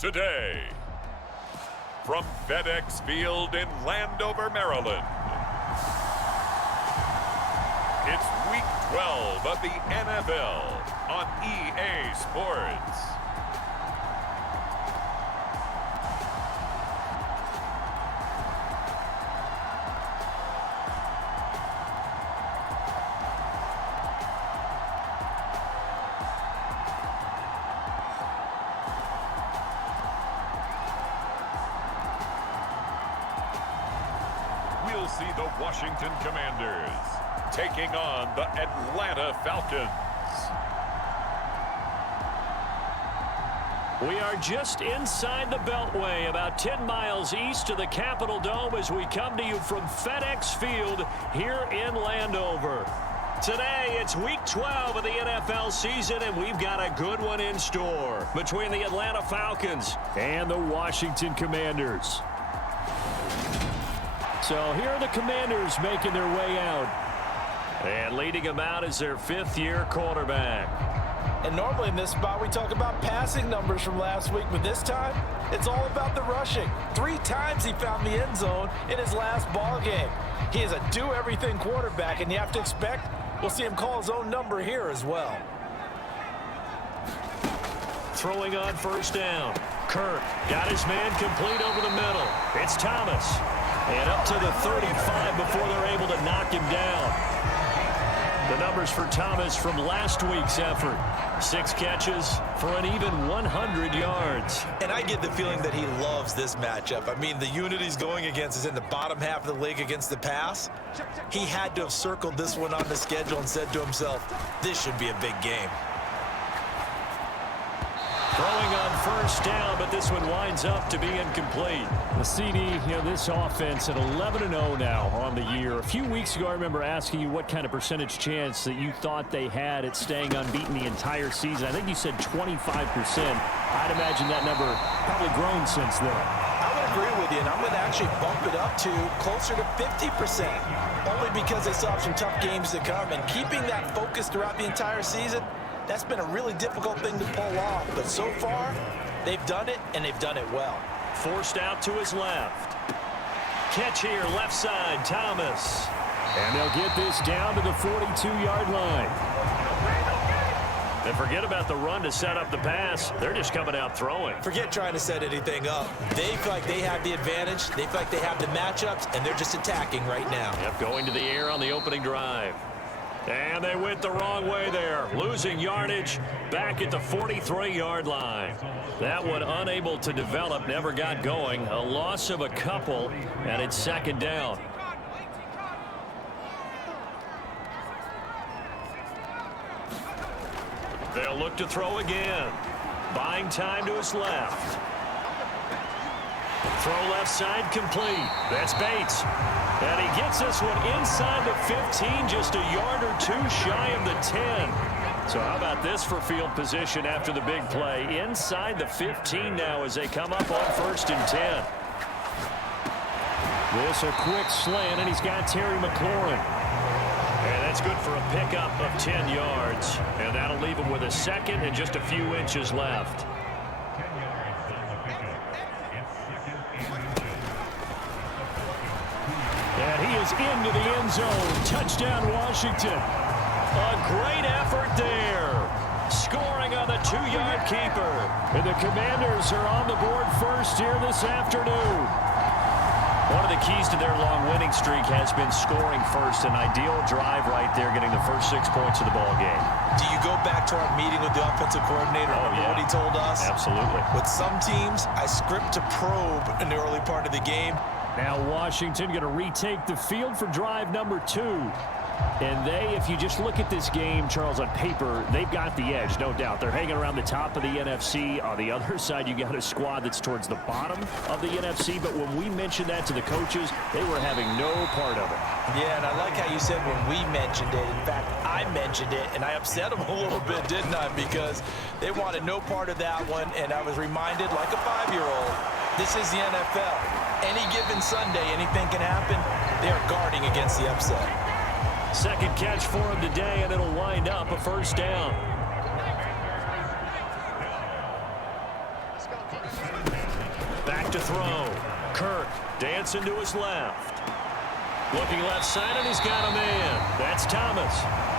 today. From FedEx Field in Landover, Maryland, it's Week 12 of the NFL on EA Sports. We'll see the Washington Commanders taking on the Atlanta Falcons. We are just inside the Beltway, about 10 miles east of the Capitol Dome as we come to you from FedEx Field here in Landover. Today, it's Week 12 of the NFL season, and we've got a good one in store between the Atlanta Falcons and the Washington Commanders. So here are the Commanders making their way out. And leading them out is their fifth-year quarterback. And normally in this spot, we talk about passing numbers from last week, but this time, it's all about the rushing. 3 times he found the end zone in his last ball game. He is a do-everything quarterback, and you have to expect we'll see him call his own number here as well. Throwing on first down. Kirk got his man complete over the middle. It's Thomas. And up to the 35 before they're able to knock him down. The numbers for Thomas from last week's effort. 6 catches for an even 100 yards. And I get the feeling that he loves this matchup. I mean, the unit he's going against is in the bottom half of the league against the pass. He had to have circled this one on the schedule and said to himself, this should be a big game. Throwing on first down, but this one winds up to be incomplete. The CD, this offense at 11-0 now on the year. A few weeks ago, I remember asking you what kind of percentage chance that you thought they had at staying unbeaten the entire season. I think you said 25%. I'd imagine that number probably grown since then. I would agree with you, and I'm going to actually bump it up to closer to 50%, only because they still have some tough games to come, and keeping that focus throughout the entire season, that's been a really difficult thing to pull off. But so far, they've done it, and they've done it well. Forced out to his left. Catch here, left side, Thomas. And they'll get this down to the 42-yard line. And forget about the run to set up the pass. They're just coming out throwing. Forget trying to set anything up. They feel like they have the advantage. They feel like they have the matchups, and they're just attacking right now. Yep, going to the air on the opening drive. And they went the wrong way there, losing yardage back at the 43-yard line. That one unable to develop, never got going. A loss of a couple, and it's second down. They'll look to throw again. Buying time to his left. Throw left side complete. That's Bates. And he gets this one inside the 15, just a yard or 2 shy of the 10. So how about this for field position after the big play? Inside the 15 now as they come up on 1st and 10. This a quick slant, and he's got Terry McLaurin. And that's good for a pickup of 10 yards. And that'll leave him with a second and just a few inches left. And he is into the end zone. Touchdown, Washington. A great effort there. Scoring on the 2-yard keeper. And the Commanders are on the board first here this afternoon. One of the keys to their long winning streak has been scoring first. An ideal drive right there, getting the first 6 points of the ball game. Do you go back to our meeting with the offensive coordinator? Remember what he told us? Absolutely. With some teams, I script to probe in the early part of the game. Now Washington going to retake the field for drive number 2. And they, if you just look at this game, Charles, on paper, they've got the edge, no doubt. They're hanging around the top of the NFC. On the other side, you got a squad that's towards the bottom of the NFC. But when we mentioned that to the coaches, they were having no part of it. Yeah, and I like how you said when we mentioned it. In fact, I mentioned it, and I upset them a little bit, didn't I? Because they wanted no part of that one, and I was reminded, like a 5-year-old, this is the NFL. Any given Sunday, anything can happen. They are guarding against the upset. Second catch for him today, and it'll wind up a first down. Back to throw. Kirk dancing to his left. Looking left side, and he's got a man. That's Thomas.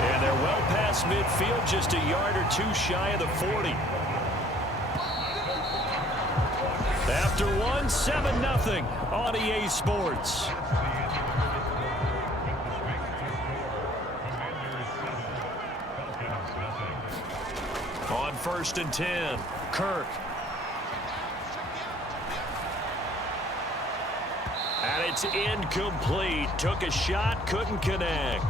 And they're well past midfield, just a yard or two shy of the 40. After one, 7-0 on EA Sports. On 1st and 10, Kirk. And it's incomplete. Took a shot, couldn't connect.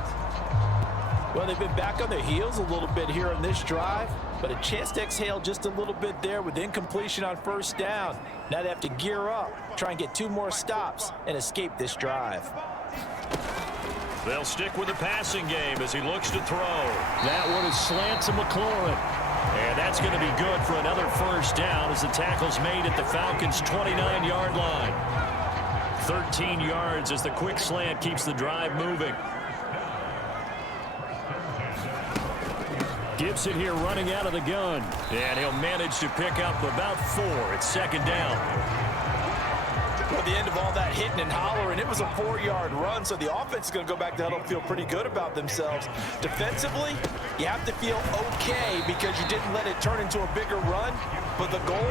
Well, they've been back on their heels a little bit here on this drive, but a chance to exhale just a little bit there with incompletion on 1st down. Now they have to gear up, try and get 2 more stops, and escape this drive. They'll stick with the passing game as he looks to throw. That one is slant to McLaurin. And that's going to be good for another 1st down as the tackle's made at the Falcons' 29-yard line. 13 yards as the quick slant keeps the drive moving. Gibson here running out of the gun. And he'll manage to pick up about 4. It's 2nd down. At the end of all that hitting and hollering, it was a 4-yard run, so the offense is going to go back to huddle and feel pretty good about themselves. Defensively, you have to feel okay because you didn't let it turn into a bigger run, but the goal,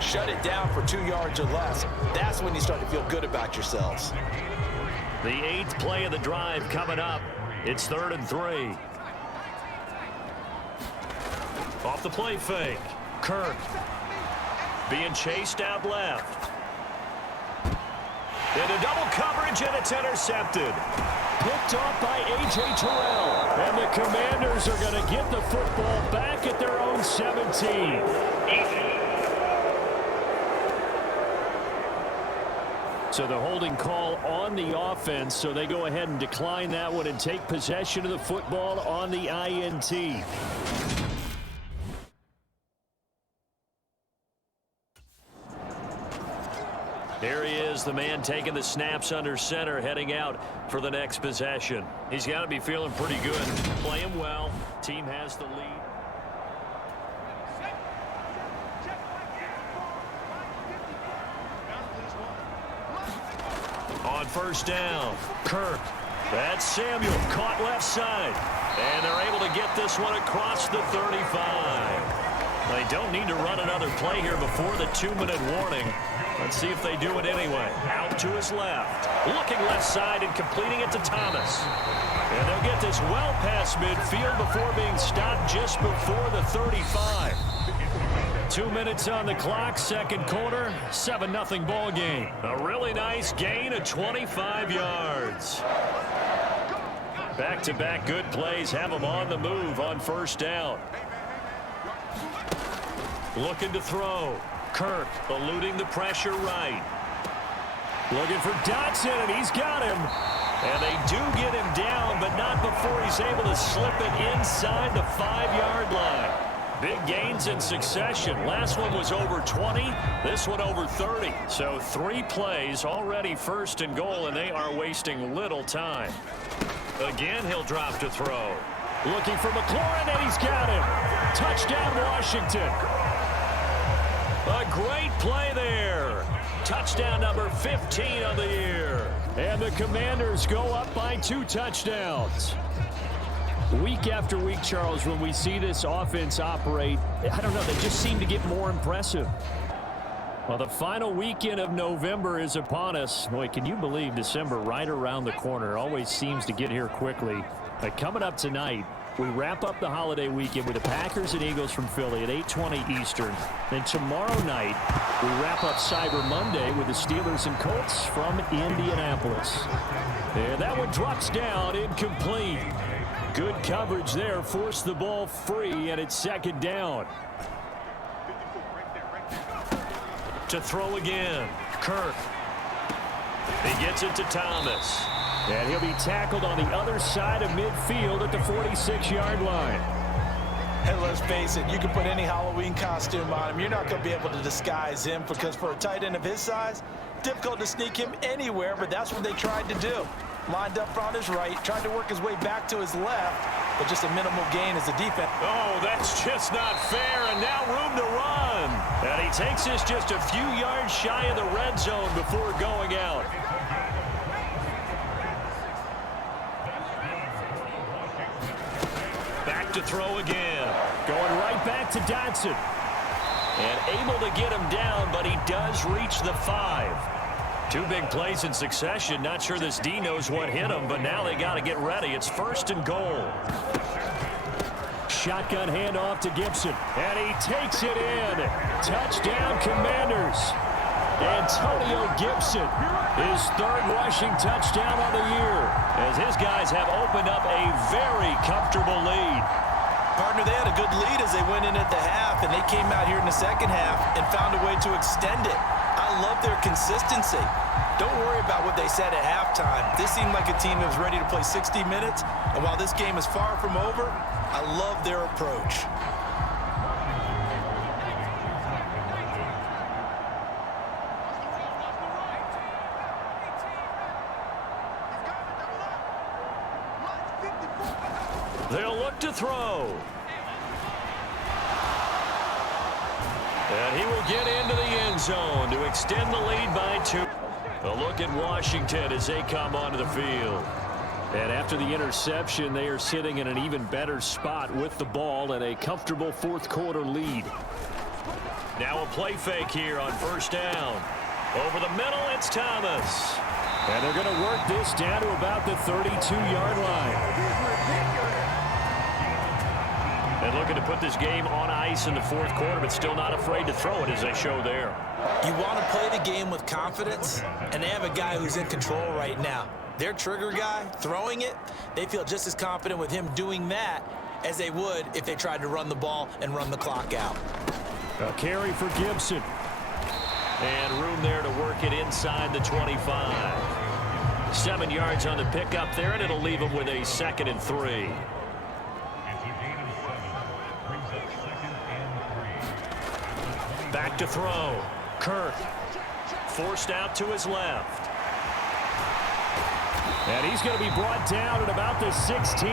shut it down for 2 yards or less. That's when you start to feel good about yourselves. The 8th play of the drive coming up. It's 3rd and 3. Off the play fake. Kirk being chased out left. Into double coverage, and it's intercepted. Picked off by A.J. Terrell. And the Commanders are going to get the football back at their own 17. So the holding call on the offense, so they go ahead and decline that one and take possession of the football on the INT. There he is, the man taking the snaps under center, heading out for the next possession. He's got to be feeling pretty good, playing well. Team has the lead. On 1st down, Kirk. That's Samuel, caught left side. And they're able to get this one across the 35. They don't need to run another play here before the 2-minute warning. Let's see if they do it anyway. Out to his left. Looking left side and completing it to Thomas. And they'll get this well past midfield before being stopped just before the 35. 2 minutes on the clock, 2nd quarter, 7-0 ball game. A really nice gain of 25 yards. Back-to-back good plays have them on the move on 1st down. Looking to throw. Kirk eluding the pressure right. Looking for Dotson, and he's got him. And they do get him down, but not before he's able to slip it inside the 5-yard line. Big gains in succession. Last one was over 20. This one over 30. So 3 plays already 1st and goal, and they are wasting little time. Again, he'll drop to throw. Looking for McLaurin, and he's got him. Touchdown, Washington. A great play there. Touchdown number 15 of the year. And the Commanders go up by 2 touchdowns. Week after week, Charles, when we see this offense operate, I don't know, they just seem to get more impressive. Well, the final weekend of November is upon us. Boy, can you believe December right around the corner? Always seems to get here quickly. But coming up tonight, we wrap up the holiday weekend with the Packers and Eagles from Philly at 8:20 Eastern. Then tomorrow night, we wrap up Cyber Monday with the Steelers and Colts from Indianapolis. And that one drops down, incomplete. Good coverage there, forced the ball free, and it's 2nd down. To throw again, Kirk. He gets it to Thomas. And he'll be tackled on the other side of midfield at the 46-yard line. Hey, let's face it, you can put any Halloween costume on him. You're not going to be able to disguise him because for a tight end of his size, difficult to sneak him anywhere, but that's what they tried to do. Lined up on his right, tried to work his way back to his left, but just a minimal gain as a defense. Oh, that's just not fair, and now room to run. And he takes this just a few yards shy of the red zone before going out. Back to throw again. Going right back to Dotson. And able to get him down, but he does reach the 5. 2 big plays in succession. Not sure this D knows what hit him, but now they got to get ready. It's 1st and goal. Shotgun handoff to Gibson. And he takes it in. Touchdown, Commanders. Antonio Gibson, his 3rd rushing touchdown of the year, as his guys have opened up a very comfortable lead. Partner, they had a good lead as they went in at the half, and they came out here in the second half and found a way to extend it. I love their consistency. Don't worry about what they said at halftime. This seemed like a team that was ready to play 60 minutes, and while this game is far from over, I love their approach. They'll look to throw. And he will get into the end zone to extend the lead by 2. A look at Washington as they come onto the field. And after the interception, they are sitting in an even better spot with the ball and a comfortable 4th quarter lead. Now a play fake here on 1st down. Over the middle, it's Thomas. And they're going to work this down to about the 32-yard line. And looking to put this game on ice in the 4th quarter, but still not afraid to throw it as they show there. You want to play the game with confidence, and they have a guy who's in control right now. Their trigger guy, throwing it, they feel just as confident with him doing that as they would if they tried to run the ball and run the clock out. A carry for Gibson. And room there to work it inside the 25. 7 yards on the pickup there, and it'll leave him with a 2nd and 3. Back to throw. Kirk forced out to his left. And he's going to be brought down at about the 16.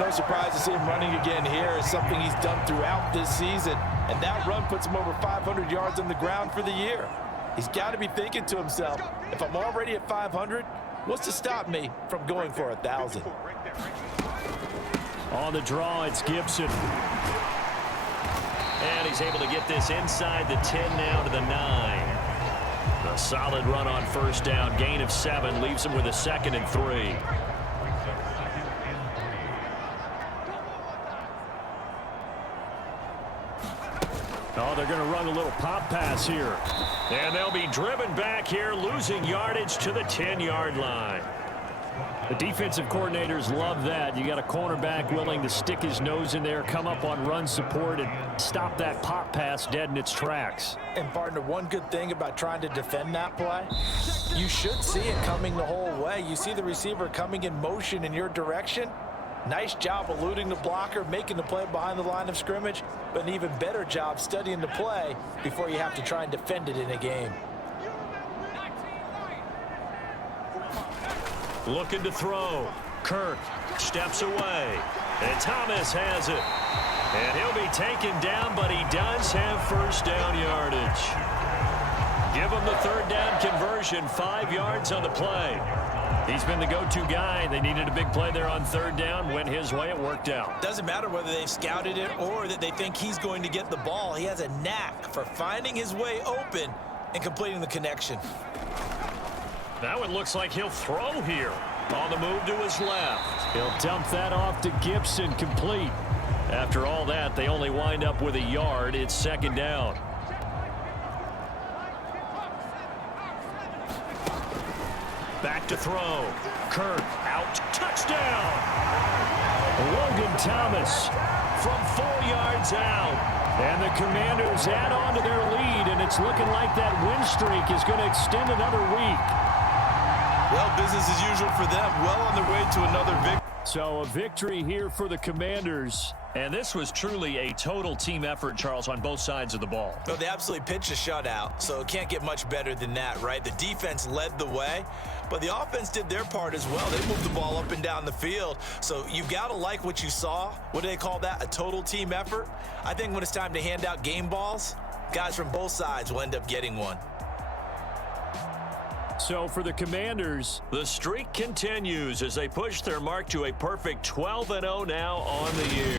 No surprise to see him running again here. It's something he's done throughout this season. And that run puts him over 500 yards on the ground for the year. He's got to be thinking to himself, if I'm already at 500, what's to stop me from going for 1,000? On the draw, it's Gibson. And he's able to get this inside the 10 now to the 9. A solid run on 1st down. Gain of 7 leaves him with a 2nd and 3. Oh, they're going to run a little pop pass here. And they'll be driven back here, losing yardage to the 10-yard line. The defensive coordinators love that. You got a cornerback willing to stick his nose in there, come up on run support, and stop that pop pass dead in its tracks. And, partner, one good thing about trying to defend that play, you should see it coming the whole way. You see the receiver coming in motion in your direction. Nice job eluding the blocker, making the play behind the line of scrimmage, but an even better job studying the play before you have to try and defend it in a game. Looking to throw. Kirk steps away. And Thomas has it. And he'll be taken down, but he does have 1st down yardage. Give him the 3rd down conversion, 5 yards on the play. He's been the go-to guy. They needed a big play there on 3rd down. Went his way. It worked out. Doesn't matter whether they've scouted it or that they think he's going to get the ball. He has a knack for finding his way open and completing the connection. Now it looks like he'll throw here. On the move to his left. He'll dump that off to Gibson, complete. After all that, they only wind up with a yard. It's 2nd down. Back to throw. Kirk out. Touchdown. Logan Thomas from 4 yards out. And the Commanders add on to their lead, and it's looking like that win streak is going to extend another week. Well, business as usual for them. Well on their way to another victory. So a victory here for the Commanders. And this was truly a total team effort, Charles, on both sides of the ball. Well, they absolutely pitched a shutout, so it can't get much better than that, right? The defense led the way, but the offense did their part as well. They moved the ball up and down the field, so you've got to like what you saw. What do they call that? A total team effort? I think when it's time to hand out game balls, guys from both sides will end up getting one. So for the Commanders, the streak continues as they push their mark to a perfect 12-0 now on the year.